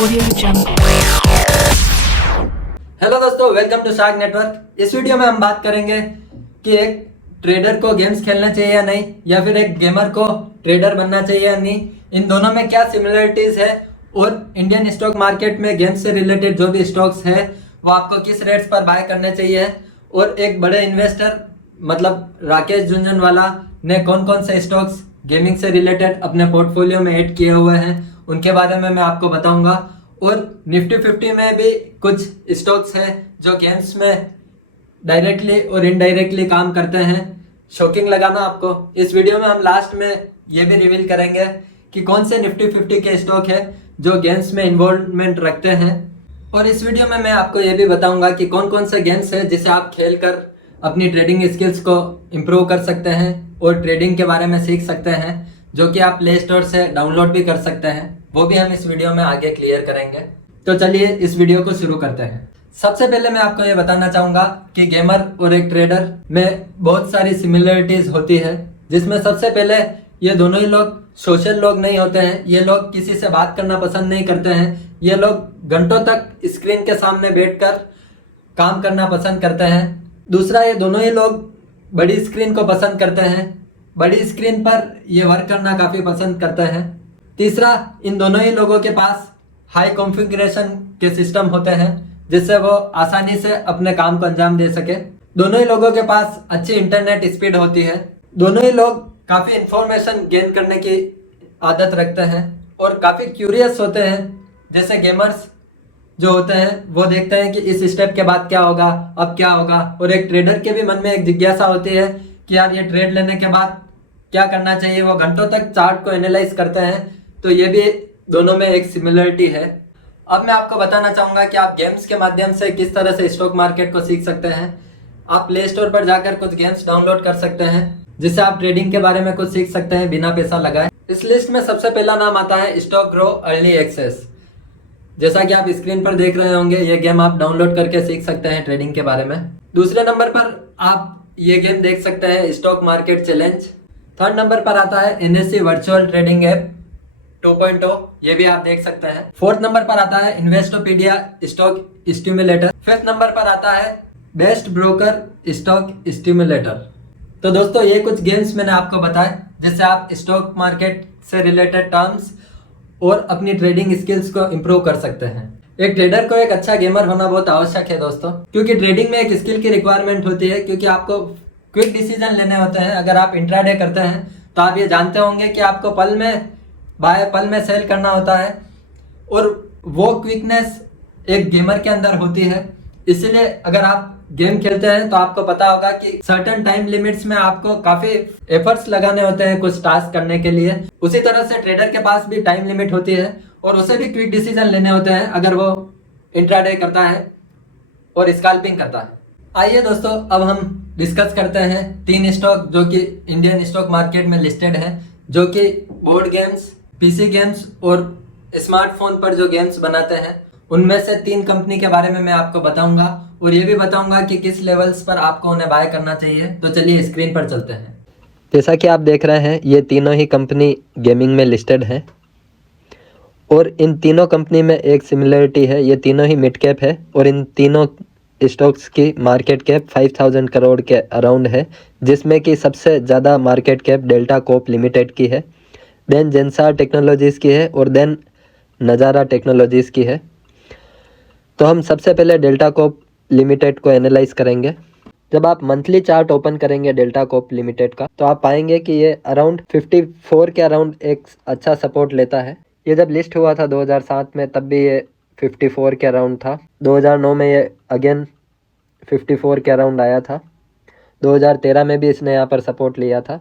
Audio Jungle. Hello दोस्तों, welcome to shark network. इस video में हम बात करेंगे कि एक ट्रेडर को गेम्स खेलना चाहिए या नहीं, या फिर एक गेमर को ट्रेडर बनना चाहिए या नहीं। इन दोनों में क्या सिमिलरिटीज है और इंडियन स्टॉक मार्केट में गेम्स से रिलेटेड जो भी स्टॉक्स है वो आपको किस रेट्स पर बाय करने चाहिए, और एक बड़े इन्वेस्टर मतलब राकेश झुनझुनवाला ने कौन कौन से स्टॉक्स गेमिंग से रिलेटेड अपने पोर्टफोलियो में ऐड किए हुए हैं उनके बारे में मैं आपको बताऊंगा। और निफ्टी 50 में भी कुछ स्टॉक्स हैं जो गेम्स में डायरेक्टली और इनडायरेक्टली काम करते हैं। शॉकिंग लगाना आपको। इस वीडियो में हम लास्ट में ये भी रिवील करेंगे कि कौन से निफ्टी 50 के स्टॉक है जो गेम्स में इन्वॉल्वमेंट रखते हैं। और इस वीडियो में मैं आपको ये भी बताऊंगा कि कौन कौन से गेम्स है जिसे आप खेलकर अपनी ट्रेडिंग स्किल्स को इम्प्रूव कर सकते हैं और ट्रेडिंग के बारे में सीख सकते हैं, जो कि आप प्ले स्टोर से डाउनलोड भी कर सकते हैं। वो भी हम इस वीडियो में आगे क्लियर करेंगे। तो चलिए इस वीडियो को शुरू करते हैं। सबसे पहले मैं आपको ये बताना चाहूँगा कि गेमर और एक ट्रेडर में बहुत सारी सिमिलरिटीज होती है, जिसमें सबसे पहले ये दोनों ही लोग सोशल लोग नहीं होते हैं। ये लोग किसी से बात करना पसंद नहीं करते हैं। ये लोग घंटों तक स्क्रीन के सामने बैठकर काम करना पसंद करते हैं। दूसरा, ये दोनों ही लोग बड़ी स्क्रीन को पसंद करते हैं। बड़ी स्क्रीन पर ये वर्क करना काफ़ी पसंद करते हैं। तीसरा, इन दोनों ही लोगों के पास हाई कॉन्फ़िगरेशन के सिस्टम होते हैं जिससे वो आसानी से अपने काम को अंजाम दे सके। दोनों ही लोगों के पास अच्छी इंटरनेट स्पीड होती है। दोनों ही लोग काफ़ी इंफॉर्मेशन गेन करने की आदत रखते हैं और काफ़ी क्यूरियस होते हैं। जैसे गेमर्स जो होते हैं वो देखते हैं कि इस स्टेप के बाद क्या होगा, अब क्या होगा। और एक ट्रेडर के भी मन में एक जिज्ञासा होती है कि यार ये ट्रेड लेने के बाद क्या करना चाहिए। वो घंटों तक चार्ट को एनालाइज करते हैं। तो ये भी दोनों में एक सिमिलरिटी है। अब मैं आपको बताना चाहूँगा कि आप गेम्स के माध्यम से किस तरह से स्टॉक मार्केट को सीख सकते हैं। आप प्ले स्टोर पर जाकर कुछ गेम्स डाउनलोड कर सकते हैं जिससे आप ट्रेडिंग के बारे में कुछ सीख सकते हैं बिना पैसा लगाए। इस लिस्ट में सबसे पहला नाम आता है स्टॉक ग्रो अर्ली एक्सेस। जैसा कि आप स्क्रीन पर देख रहे होंगे, ये गेम आप डाउनलोड करके सीख सकते हैं ट्रेडिंग के बारे में। दूसरे नंबर पर आप ये गेम देख सकते हैं stock market challenge. Third number पर आता है NSE वर्चुअल ट्रेडिंग ऐप 2.0, ये भी आप देख सकते हैं। फोर्थ नंबर पर आता है Investopedia stock stimulator. Fifth number पर आता है बेस्ट ब्रोकर स्टॉक स्टिमुलेटर। तो दोस्तों, ये कुछ गेम्स मैंने आपको बताए जिससे आप स्टॉक मार्केट से रिलेटेड टर्म्स और अपनी ट्रेडिंग स्किल्स को इम्प्रूव कर सकते हैं। एक ट्रेडर को एक अच्छा गेमर होना बहुत आवश्यक है दोस्तों, क्योंकि ट्रेडिंग में एक स्किल की रिक्वायरमेंट होती है। क्योंकि आपको क्विक डिसीजन लेने होते हैं। अगर आप इंट्राडे करते हैं तो आप ये जानते होंगे कि आपको पल में बाय पल में सेल करना होता है, और वो क्विकनेस एक गेमर के अंदर होती है। इसीलिए अगर आप गेम खेलते हैं तो आपको पता होगा कि सर्टेन टाइम लिमिट्स में आपको काफी एफर्ट्स लगाने होते हैं कुछ टास्क करने के लिए। उसी तरह से ट्रेडर के पास भी टाइम लिमिट होती है और उसे भी क्विक डिसीजन लेने होते हैं अगर वो इंट्राडे करता है और स्कैल्पिंग करता है। आइए दोस्तों, अब हम डिस्कस करते हैं 3 स्टॉक जो कि इंडियन स्टॉक मार्केट में लिस्टेड है, जो कि बोर्ड गेम्स, पीसी गेम्स और स्मार्टफोन पर जो गेम्स बनाते हैं उनमें से 3 कंपनी के बारे में मैं आपको बताऊंगा, और ये भी बताऊंगा कि किस लेवल्स पर आपको उन्हें बाय करना चाहिए। तो चलिए स्क्रीन पर चलते हैं। जैसा कि आप देख रहे हैं, ये तीनों ही कंपनी गेमिंग में लिस्टेड हैं और इन तीनों कंपनी में एक सिमिलरिटी है। ये तीनों ही मिड कैप है और इन तीनों स्टॉक्स की मार्केट कैप 5000 करोड़ के अराउंड है, जिसमें कि सबसे ज़्यादा market cap delta Corp limited की है, देन जेंसार टेक्नोलॉजीज़ की है और देन नज़ारा टेक्नोलॉजीज़ की है। तो हम सबसे पहले डेल्टा कॉर्प लिमिटेड को एनालाइज करेंगे। जब आप मंथली चार्ट ओपन करेंगे डेल्टा कॉर्प लिमिटेड का, तो आप पाएंगे कि ये अराउंड 54 के अराउंड एक अच्छा सपोर्ट लेता है। ये जब लिस्ट हुआ था 2007 में, तब भी ये 54 के अराउंड था। 2009 में ये अगेन 54 के अराउंड आया था। 2013 में भी इसने यहाँ पर सपोर्ट लिया था।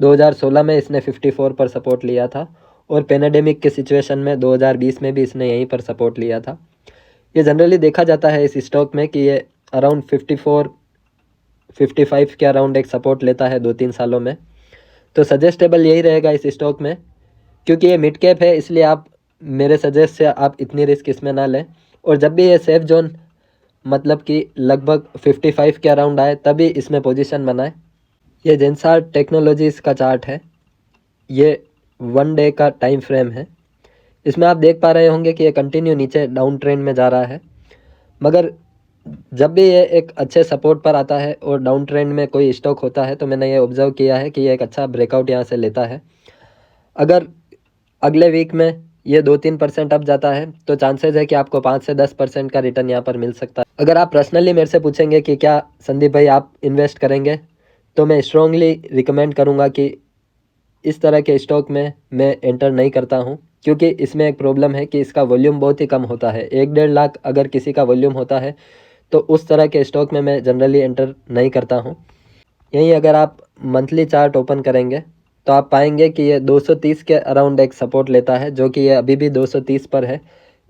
2016 में इसने 54 पर सपोर्ट लिया था और पेंडेमिक के सिचुएशन में 2020 में भी इसने यहीं पर सपोर्ट लिया था। ये जनरली देखा जाता है इस स्टॉक में कि ये अराउंड 54-55 के अराउंड एक सपोर्ट लेता है 2-3 सालों में। तो सजेस्टेबल यही रहेगा इस स्टॉक में, क्योंकि ये मिड कैप है, इसलिए आप मेरे सजेस्ट से आप इतनी रिस्क इसमें ना लें। और जब भी ये सेफ जोन मतलब कि लगभग 55 के अराउंड आए तभी इसमें पोजीशन बनाए। ये जेंसार टेक्नोलॉजीज़ का चार्ट है। ये 1 डे का टाइम फ्रेम है। इसमें आप देख पा रहे होंगे कि ये कंटिन्यू नीचे डाउन ट्रेंड में जा रहा है, मगर जब भी ये एक अच्छे सपोर्ट पर आता है और डाउन ट्रेंड में कोई स्टॉक होता है तो मैंने ये ऑब्जर्व किया है कि ये एक अच्छा ब्रेकआउट यहाँ से लेता है। अगर अगले वीक में ये 2-3% अप जाता है तो चांसेस है कि आपको 5 से 10% का रिटर्न यहाँ पर मिल सकता है। अगर आप पर्सनली मेरे से पूछेंगे कि क्या संदीप भाई आप इन्वेस्ट करेंगे, तो मैं स्ट्रांगली रिकमेंड करूँगा कि इस तरह के स्टॉक में मैं एंटर नहीं करता हूँ, क्योंकि इसमें एक प्रॉब्लम है कि इसका वॉल्यूम बहुत ही कम होता है। 1-1.5 लाख अगर किसी का वॉल्यूम होता है तो उस तरह के स्टॉक में मैं जनरली एंटर नहीं करता हूँ। यहीं अगर आप मंथली चार्ट ओपन करेंगे तो आप पाएंगे कि ये 230 के अराउंड एक सपोर्ट लेता है, जो कि ये अभी भी 230 पर है।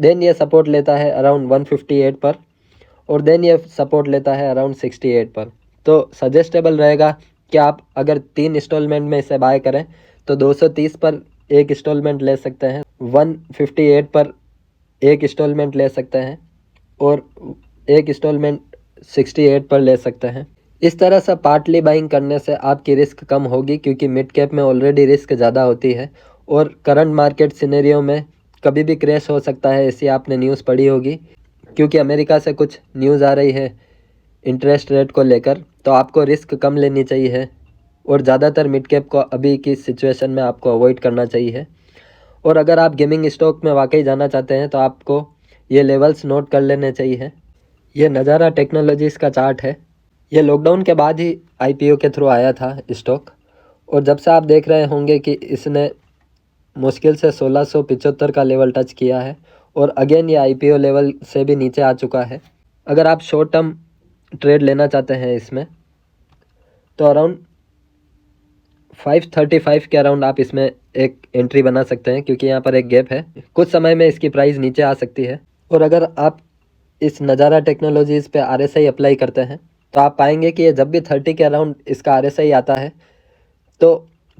देन ये सपोर्ट लेता है अराउंड 158 पर, और देन ये सपोर्ट लेता है अराउंड 68 पर। तो सजेस्टेबल रहेगा कि आप अगर 3 इंस्टॉलमेंट में इसे बाय करें तो 230 पर एक इंस्टॉलमेंट ले सकते हैं, 158 पर एक इंस्टॉलमेंट ले सकते हैं, और एक इंस्टॉलमेंट 68 पर ले सकते हैं। इस तरह से पार्टली बाइंग करने से आपकी रिस्क कम होगी, क्योंकि मिड कैप में ऑलरेडी रिस्क ज़्यादा होती है और करंट मार्केट सिनेरियो में कभी भी क्रैश हो सकता है। ऐसी आपने न्यूज़ पढ़ी होगी, क्योंकि अमेरिका से कुछ न्यूज़ आ रही है इंटरेस्ट रेट को लेकर, तो आपको रिस्क कम लेनी चाहिए और ज़्यादातर मिड कैप को अभी की सिचुएशन में आपको अवॉइड करना चाहिए। और अगर आप गेमिंग स्टॉक में वाकई जाना चाहते हैं तो आपको ये लेवल्स नोट कर लेने चाहिए। ये नज़ारा टेक्नोलॉजीज़ का चार्ट है। ये लॉकडाउन के बाद ही आईपीओ के थ्रू आया था स्टॉक, और जब से आप देख रहे होंगे कि इसने मुश्किल से 1675 का लेवल टच किया है, और अगेन ये आईपीओ लेवल से भी नीचे आ चुका है। अगर आप शॉर्ट टर्म ट्रेड लेना चाहते हैं इसमें तो अराउंड 535 के अराउंड आप इसमें एक एंट्री बना सकते हैं, क्योंकि यहाँ पर एक गैप है। कुछ समय में इसकी प्राइस नीचे आ सकती है। और अगर आप इस नज़ारा टेक्नोलॉजीज़ पे आरएसआई अप्लाई करते हैं तो आप पाएंगे कि ये जब भी 30 के अराउंड इसका आरएसआई आता है तो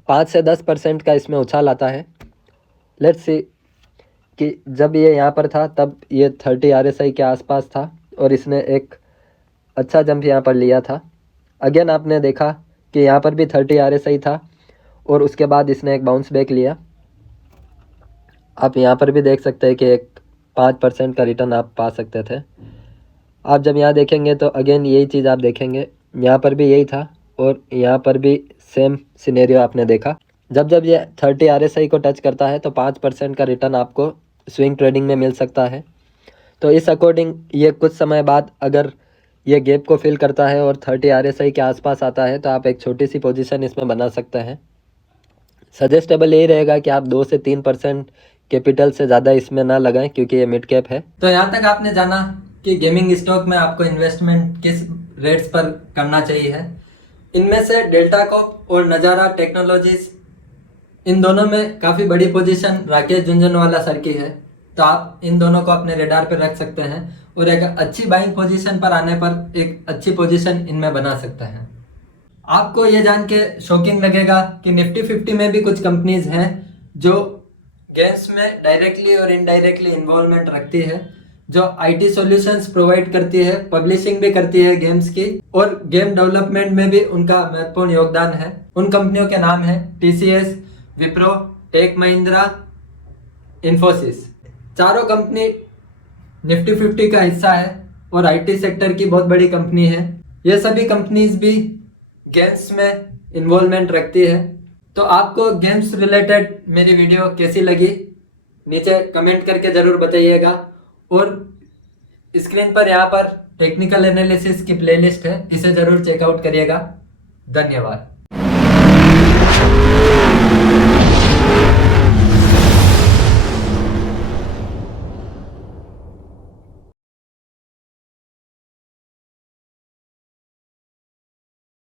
5 से 10% का इसमें उछाल आता है। लेट्स सी कि जब ये यहाँ पर था तब ये 30 आरएसआई के आसपास था और इसने एक अच्छा जंप यहाँ पर लिया था। अगेन आपने देखा कि यहाँ पर भी 30 आरएसआई था और उसके बाद इसने एक बाउंस बैक लिया। आप यहाँ पर भी देख सकते हैं कि एक 5% का रिटर्न आप पा सकते थे। आप जब यहाँ देखेंगे तो अगेन यही चीज़ आप देखेंगे, यहाँ पर भी यही था और यहाँ पर भी सेम सिनेरियो आपने देखा। जब जब ये 30 आरएसआई को टच करता है तो 5% का रिटर्न आपको स्विंग ट्रेडिंग में मिल सकता है। तो इस अकॉर्डिंग ये कुछ समय बाद अगर ये गैप को फिल करता है और 30 आरएसआई के आसपास आता है तो आप एक छोटी सी पोजीशन इसमें बना सकते हैं। सजेस्टेबल यही रहेगा कि आप 2 से 3% कैपिटल से ज़्यादा इसमें ना लगाएं, क्योंकि ये मिड कैप है। तो यहाँ तक आपने जाना कि गेमिंग स्टॉक में आपको इन्वेस्टमेंट किस रेट्स पर करना चाहिए। इनमें से डेल्टा कॉर्प और नज़ारा टेक्नोलॉजीज, इन दोनों में काफ़ी बड़ी पोजीशन राकेश झुनझुनवाला सर की है, तो आप इन दोनों को अपने रेडार पर रख सकते हैं और एक अच्छी बाइंग पोजीशन पर आने पर एक अच्छी पोजीशन इनमें बना सकते हैं। आपको ये जान के शॉकिंग लगेगा कि निफ्टी 50 में भी कुछ कंपनीज हैं जो गेम्स में डायरेक्टली और इनडायरेक्टली इन्वॉल्वमेंट रखती है, जो आईटी सॉल्यूशंस प्रोवाइड करती है, पब्लिशिंग भी करती है गेम्स की, और गेम डेवलपमेंट में भी उनका महत्वपूर्ण योगदान है। उन कंपनियों के नाम है टीसीएस, विप्रो, टेक महिंद्रा, इन्फोसिस। चारों कंपनी निफ्टी 50 का हिस्सा है और आईटी सेक्टर की बहुत बड़ी कंपनी है। ये सभी कंपनीज भी गेम्स में इन्वॉल्वमेंट रखती है। तो आपको गेम्स रिलेटेड मेरी वीडियो कैसी लगी नीचे कमेंट करके ज़रूर बताइएगा, और स्क्रीन पर यहाँ पर टेक्निकल एनालिसिस की प्लेलिस्ट है, इसे ज़रूर चेकआउट करिएगा। धन्यवाद।